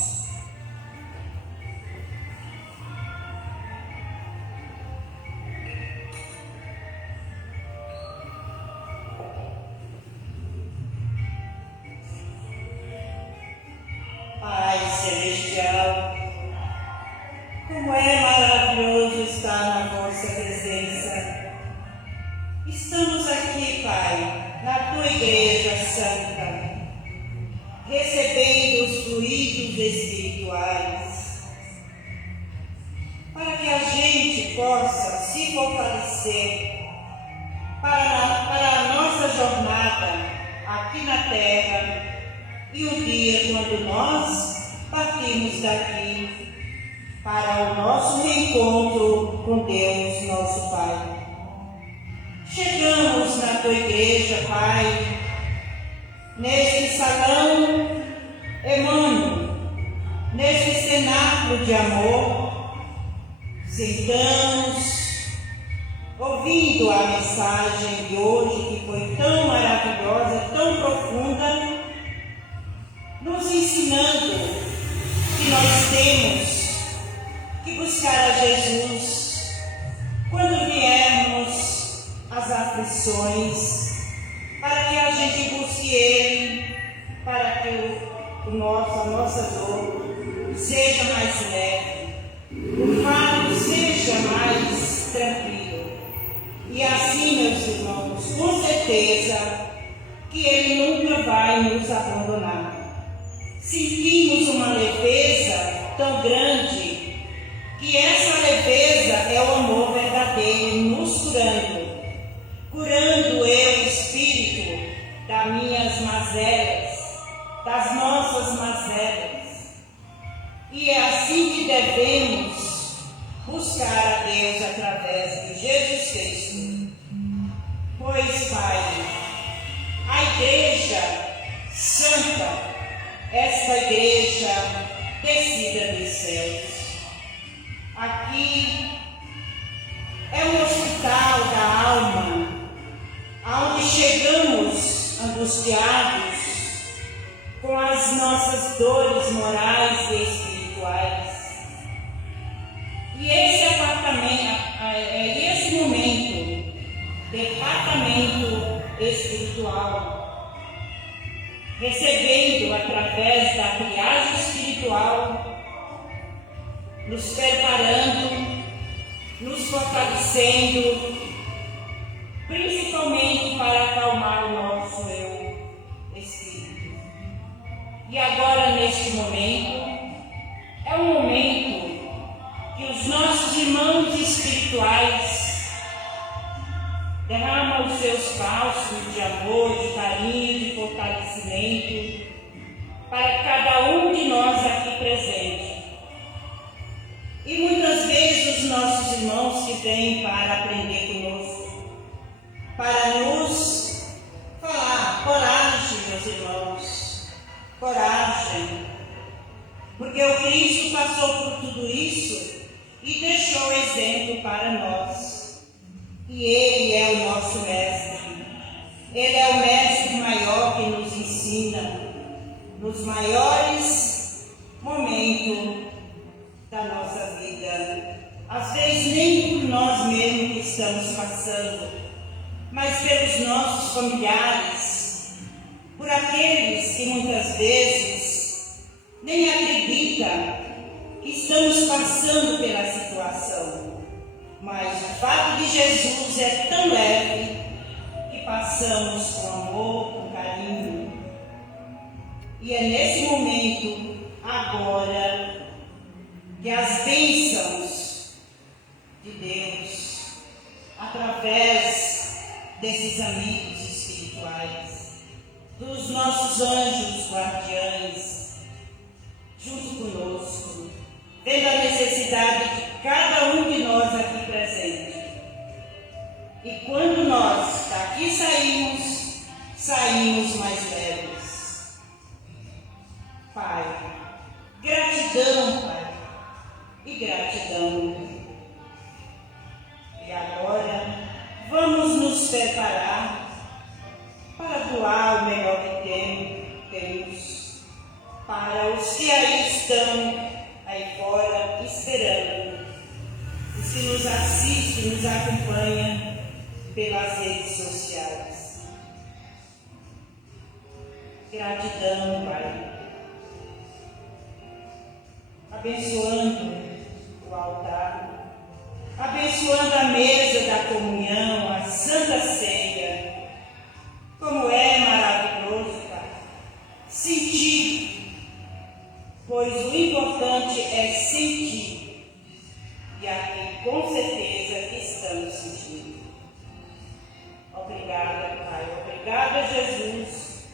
Pai Celestial, como é maravilhoso estar na vossa presença. Estamos aqui, Pai, na tua Igreja Santa, recebendo os fluidos espirituais, para que a gente possa se fortalecer para a nossa jornada aqui na Terra e o dia quando nós partimos daqui para o nosso reencontro com Deus, nosso Pai. Chegamos na tua igreja, Pai, neste salão Emmanuel, neste cenáculo de amor, sentamos, ouvindo a mensagem de hoje, que foi tão maravilhosa, tão profunda, nos ensinando que nós temos que buscar a Jesus quando viermos as aflições, para que a gente busque Ele, para que a nossa dor seja mais leve, o fardo seja mais tranquilo. E assim, meus irmãos, com certeza que Ele nunca vai nos abandonar. Sentimos uma leveza tão grande, que essa leveza é o amor verdadeiro nos curando eu, espírito, das minhas mazelas, das nossas mazelas. E é assim que devemos buscar a Deus através de Jesus Cristo. Pois, Pai, a Igreja Santa, esta Igreja angustiados com as nossas dores morais e espirituais. E esse momento, departamento espiritual, recebendo através da triagem espiritual, nos preparando, nos fortalecendo, principalmente para acalmar o nosso eu espírito. E agora, neste momento, é um momento que os nossos irmãos espirituais derramam os seus bálsamos de amor, de carinho, de fortalecimento para cada um de nós aqui presente. E muitas vezes os nossos irmãos que vêm para aprender conosco, para nos falar, coragem, meus irmãos, coragem, porque o Cristo passou por tudo isso e deixou exemplo para nós. E Ele é o nosso mestre. Ele é o mestre maior que nos ensina nos maiores momentos da nossa vida. Às vezes nem por nós mesmos que estamos passando, mas pelos nossos familiares, por aqueles que muitas vezes nem acreditam que estamos passando pela situação. Mas o fato de Jesus é tão leve que passamos com amor, com carinho. E é nesse momento, agora, que as bênçãos de Deus, através desses amigos espirituais, dos nossos anjos guardiães, junto conosco, vendo a necessidade de cada um de nós aqui presente. E quando nós daqui saímos mais leves. Pai, gratidão, Pai, e gratidão. E agora vamos nos preparar para doar o melhor que temos para os que aí estão, aí fora, esperando, os que nos assistem, nos acompanham pelas redes sociais. Gratidão, Pai. Abençoando o altar, abençoando a mesa da comunhão, a Santa Ceia. Como é maravilhoso, Pai, sentir, pois o importante é sentir, e aqui com certeza estamos sentindo. Obrigada, Pai, obrigada, Jesus,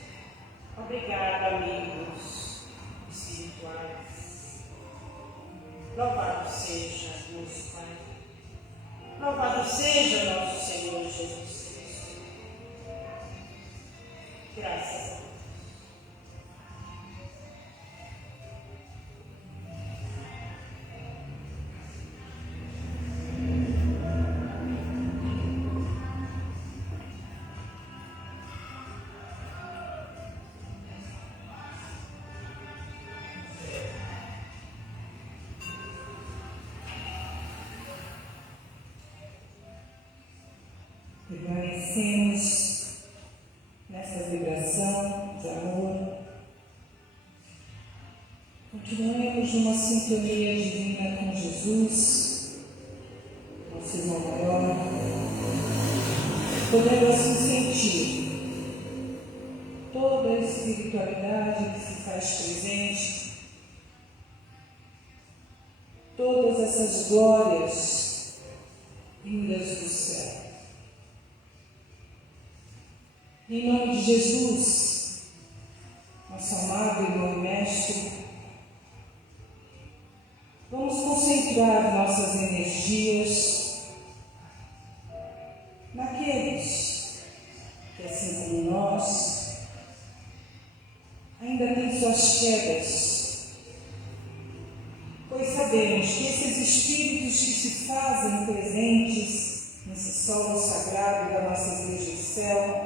obrigada, amigos espirituais. Louvado seja nosso Pai, louvado seja nosso Senhor Jesus Cristo. Graças a Deus. Permanecemos nessa vibração de amor. Continuemos numa sintonia divina com Jesus, nosso irmão maior, podendo assim sentir toda a espiritualidade que se faz presente, todas essas glórias vindas do céu. Em nome de Jesus, nosso amado irmão e mestre, vamos concentrar nossas energias naqueles que, assim como nós, ainda têm suas quedas, pois sabemos que esses espíritos que se fazem presentes nesse solo sagrado da nossa Igreja do Céu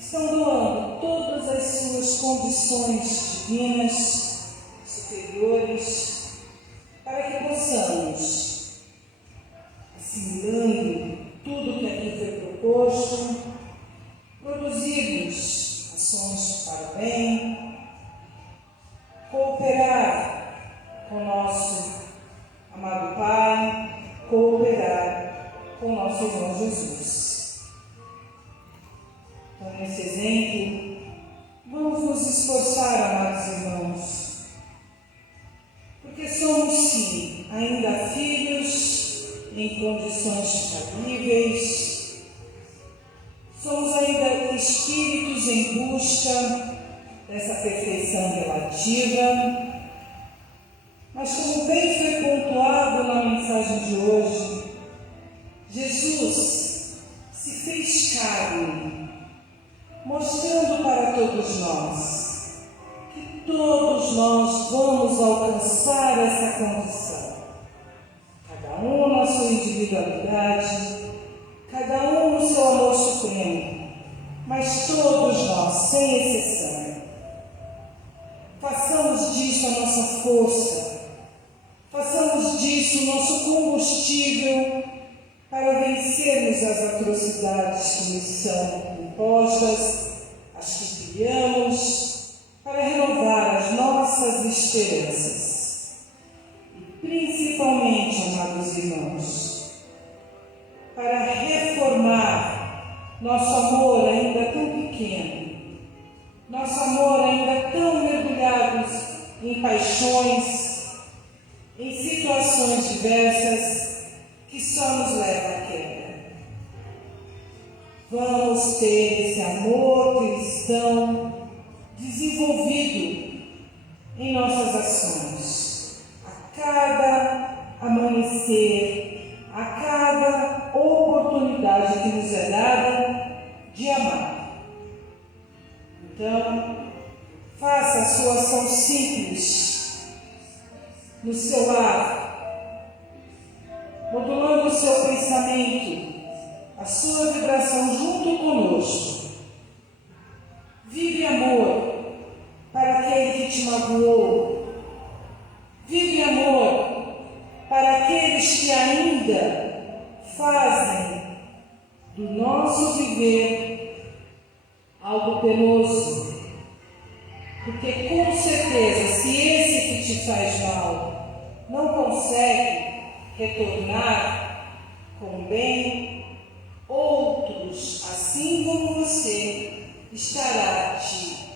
estão doando todas as suas condições divinas, superiores, para que possamos, assimilando tudo que aqui foi proposto, produzirmos ações para o bem, cooperar com o nosso amado Pai, cooperar com o nosso irmão Jesus. Então, nesse exemplo, vamos nos esforçar, amados irmãos, porque somos, sim, ainda filhos em condições falíveis, somos ainda espíritos em busca dessa perfeição relativa, mas como bem foi pontuado na mensagem de hoje, Jesus se fez carne, mostrando para todos nós que todos nós vamos alcançar essa condição, cada um na sua individualidade, cada um no seu amor supremo, mas todos nós, sem exceção. Façamos disso a nossa força, façamos disso o nosso combustível para vencermos as atrocidades que nos são impostas, as que criamos, para renovar as nossas esperanças. E principalmente, amados irmãos, para reformar nosso amor ainda tão pequeno, nosso amor ainda tão mergulhados em paixões, em situações diversas que só nos leva à queda. Vamos ter esse amor cristão desenvolvido em nossas ações, a cada amanhecer, a cada oportunidade que nos é dada de amar. Então, faça a sua ação simples no seu lar, modulando o seu pensamento, a sua vibração junto conosco. Vive amor para aquele que te magoou. Vive amor para aqueles que ainda fazem do nosso viver algo penoso, porque com certeza, se esse que te faz mal não consegue retornar com bem, outros, assim como você, estará te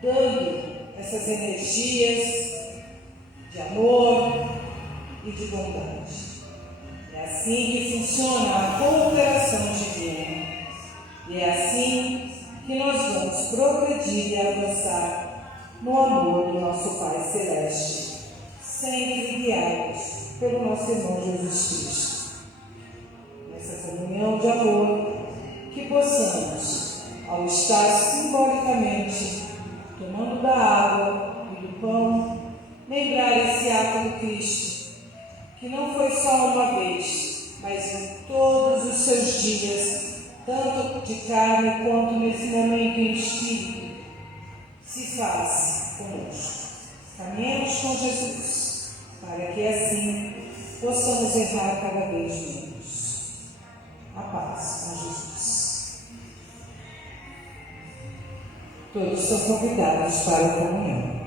dando essas energias de amor e de bondade. É assim que funciona a cooperação divina. E é assim que nós vamos progredir e avançar no amor do nosso Pai Celeste, sempre guiados pelo nosso irmão Jesus Cristo. Nessa comunhão de amor, que possamos, ao estar simbolicamente tomando da água e do pão, lembrar esse ato do Cristo, que não foi só uma vez, mas em todos os seus dias, tanto de carne quanto nesse momento em espírito, se faz conosco. Caminhemos com Jesus, para que assim possamos errar cada vez menos. A paz com Jesus. Todos são convidados para a comunhão.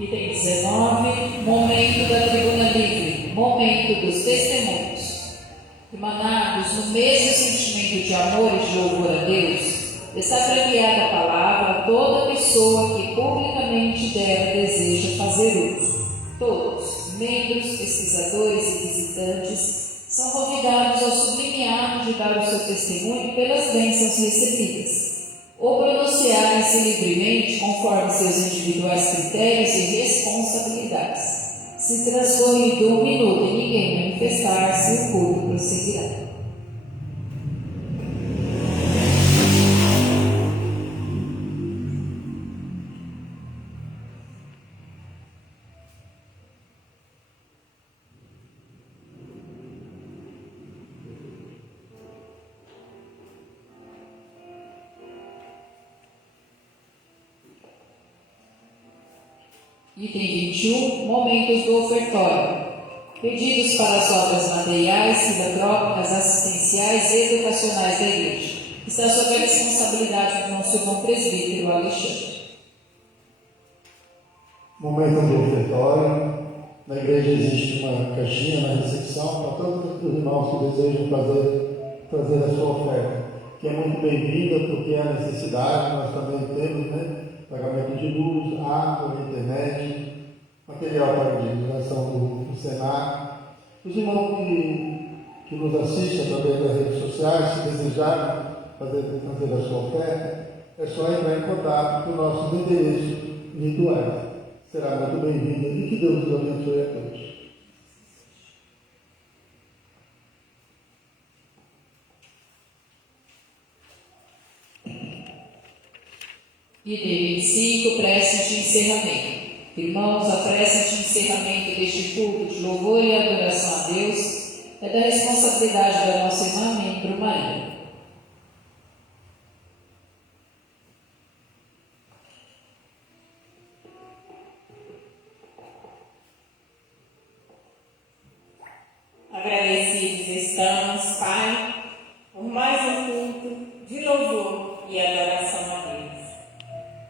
Item 19, momento da tribuna livre, momento dos testemunhos. Emanados no mesmo sentimento de amor e de louvor a Deus, está premiada a palavra a toda pessoa que publicamente dela deseja fazer uso. Todos, membros, pesquisadores e visitantes, são convidados ao sublime ato de dar o seu testemunho pelas bênçãos recebidas, ou pronunciarem-se livremente conforme seus individuais critérios e responsabilidades. Se transcorrido um minuto e ninguém manifestar-se, o culto prosseguirá. Item 21, momentos do ofertório. Pedidos para as obras materiais, filantrópicas, assistenciais e educacionais da Igreja. Está sob a responsabilidade do nosso irmão presbítero Alexandre. Momento do ofertório. Na igreja existe uma caixinha na recepção para todos os irmãos que desejam trazer a sua oferta, que é muito bem-vinda porque é a necessidade. Nós também temos, pagamento de luz, água, internet, material para a divulgação do Senac. Os irmãos que nos assistem através das redes sociais, se desejarem fazer a sua oferta, é só entrar em contato com o nosso endereço virtual. Será muito bem-vindo e que Deus nos abençoe a todos. Item 25, prece de encerramento. Irmãos, a prece de encerramento deste culto de louvor e adoração a Deus é da responsabilidade da nossa irmã membro Maria. Agradecidos estamos, Pai, por mais um culto de louvor e adoração a Deus.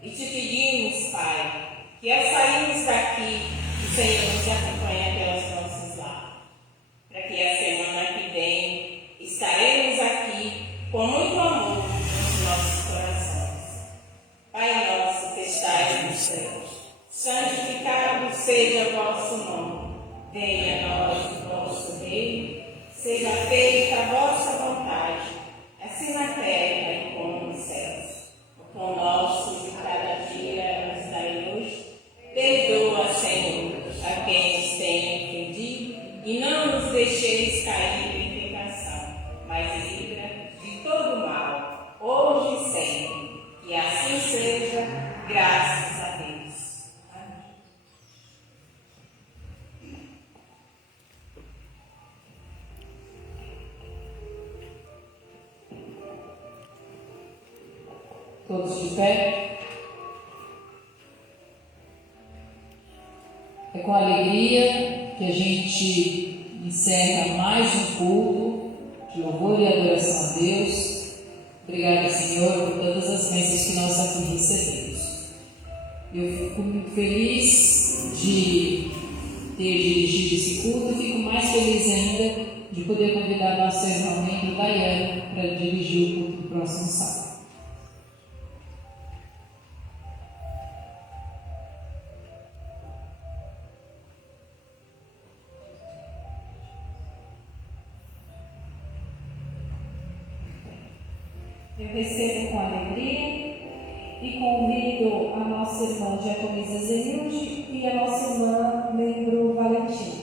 E te pedimos, Pai, que ao sairmos daqui, o Senhor nos acompanhe pelos nossos lares, para que a semana que vem estaremos aqui com muito amor nos nossos corações. Pai nosso que estais nos céus, santificado seja o vosso nome. Venha a nós o vosso reino, seja feita a vossa vontade, assim na terra como nos céus. O pão nosso de cada dia nos dai hoje. Perdoa, Senhor, a quem nos tem ofendido, e não nos deixeis cair em tentação, mas livra de todo mal, hoje e sempre. E assim seja, graças a Deus. Amém. Todos de pé. É com alegria que a gente encerra mais um culto de louvor e adoração a Deus. Obrigada, Senhor, por todas as bênçãos que nós aqui recebemos. Eu fico muito feliz de ter dirigido esse culto e fico mais feliz ainda de poder convidar nossa irmã membro Daiane para dirigir o culto do próximo sábado. Eu recebo com alegria e convido a nossa irmã Giacomisa Zenilde e a nossa irmã membro Valentina.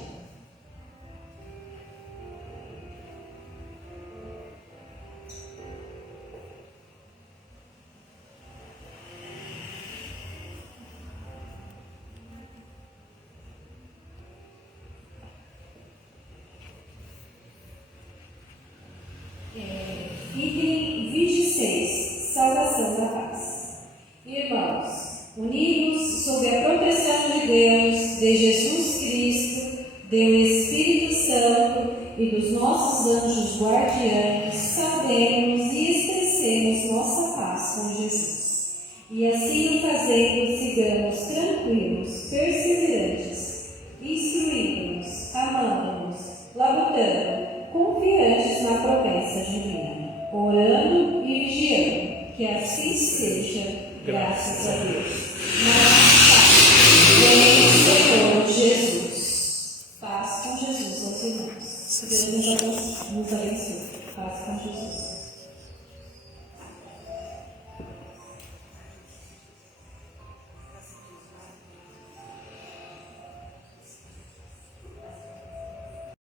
Item 26. Saudação da paz. Irmãos, unidos sob a proteção de Deus, de Jesus Cristo, do Espírito Santo e dos nossos anjos guardiães, saudemos e expressemos nossa paz com Jesus. E assim o fazendo, sigamos tranquilos perseverantes, instruindo-nos, amando-nos, labutando, confiantes na promessa divina, orando e vigiando, que assim seja, graças a Deus. Vem, Senhor Jesus. Paz com Jesus aos irmãos. Deus nos abençoe. Paz com Jesus.